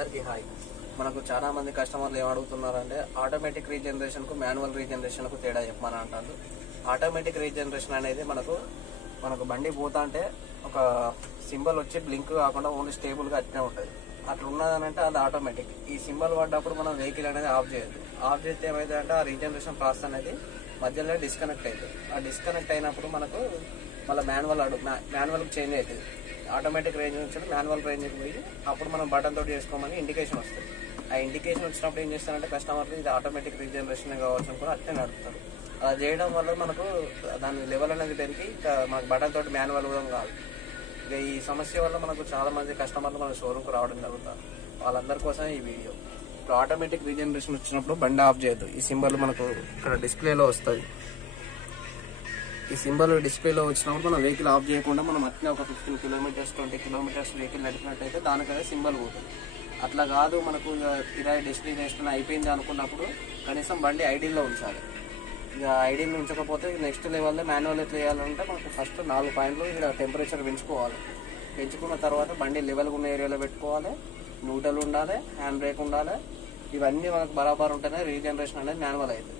అందరికీ హాయ్. మనకు చాలా మంది కస్టమర్లు ఏం అడుగుతున్నారంటే ఆటోమేటిక్ రీజనరేషన్కు మాన్యువల్ రీజనరేషన్కు తేడా చెప్పమని అంటారు. ఆటోమేటిక్ రీజనరేషన్ అనేది మనకు బండి పోతా అంటే ఒక సింబల్ వచ్చి బ్లింక్ కాకుండా ఓన్లీ స్టేబుల్గా అట్నే ఉంటుంది. అట్లా ఉన్నదనంటే అది ఆటోమేటిక్. ఈ సింబల్ పడ్డప్పుడు మనం వెహికల్ అనేది ఆఫ్ చేయొద్దు. ఆఫ్ చేస్తే ఏమైందంటే ఆ రీజనరేషన్ ప్రాసెస్ అనేది మధ్యలో డిస్కనెక్ట్ అవుతుంది. ఆ డిస్కనెక్ట్ అయినప్పుడు మనకు మళ్ళీ మాన్యువల్కి చేంజ్ అవుతుంది. ఆటోమేటిక్ రేంజ్ నుంచి మాన్యువల్ రేంజ్కి పోయి అప్పుడు మనం బటన్ తోటి చేసుకోమని ఇండికేషన్ వస్తుంది. ఆ ఇండికేషన్ వచ్చినప్పుడు ఏం చేస్తారంటే కస్టమర్లు ఇది ఆటోమేటిక్ రీజనరేషన్ కావచ్చు అని కూడా అట్లే నడుపుతారు. అలా చేయడం వల్ల మనకు దాని లెవెల్ అనేది పెరిగి మనకు బటన్ తోటి మాన్యువల్ కూడా కాదు. ఇక ఈ సమస్య వల్ల మనకు చాలా మంది కస్టమర్లు మన షోరూమ్కి రావడం జరుగుతుంది. వాళ్ళందరి కోసం ఈ వీడియో. ఇప్పుడు ఆటోమేటిక్ రీజనరేషన్ వచ్చినప్పుడు బండి ఆఫ్ చేయొద్దు. ఈ సింబల్ మనకు ఇక్కడ డిస్ప్లేలో వస్తుంది. ఈ సింబల్ డిస్ప్లేలో వచ్చినప్పుడు మనం వెహికల్ ఆఫ్ చేయకుండా మనం అట్నే ఒక 15 కిలోమీటర్స్ 20 కిలోమీటర్స్ వెహికల్ నడిపినట్టయితే దానికైతే సింబల్ పోతుంది. అట్లా కాదు మనకు కిరాయి డెస్టినేషన్ అయిపోయింది అనుకున్నప్పుడు కనీసం బండి ఐడీలో ఉంచాలి. ఇక ఐడీలో ఉంచకపోతే నెక్స్ట్ లెవెల్లో మాన్యువల్ ఎట్లా చేయాలంటే మనకు ఫస్ట్ 4 పాయింట్లు ఇక్కడ టెంపరేచర్ పెంచుకోవాలి. పెంచుకున్న తర్వాత బండి లెవెల్గా ఉన్న ఏరియాలో పెట్టుకోవాలి. న్యూట్రల్ ఉండాలి, హ్యాండ్ బ్రేక్ ఉండాలి. ఇవన్నీ మనకు బరాబర్ ఉంటేనే రీజనరేషన్ అనేది మాన్యువల్ అవుతుంది.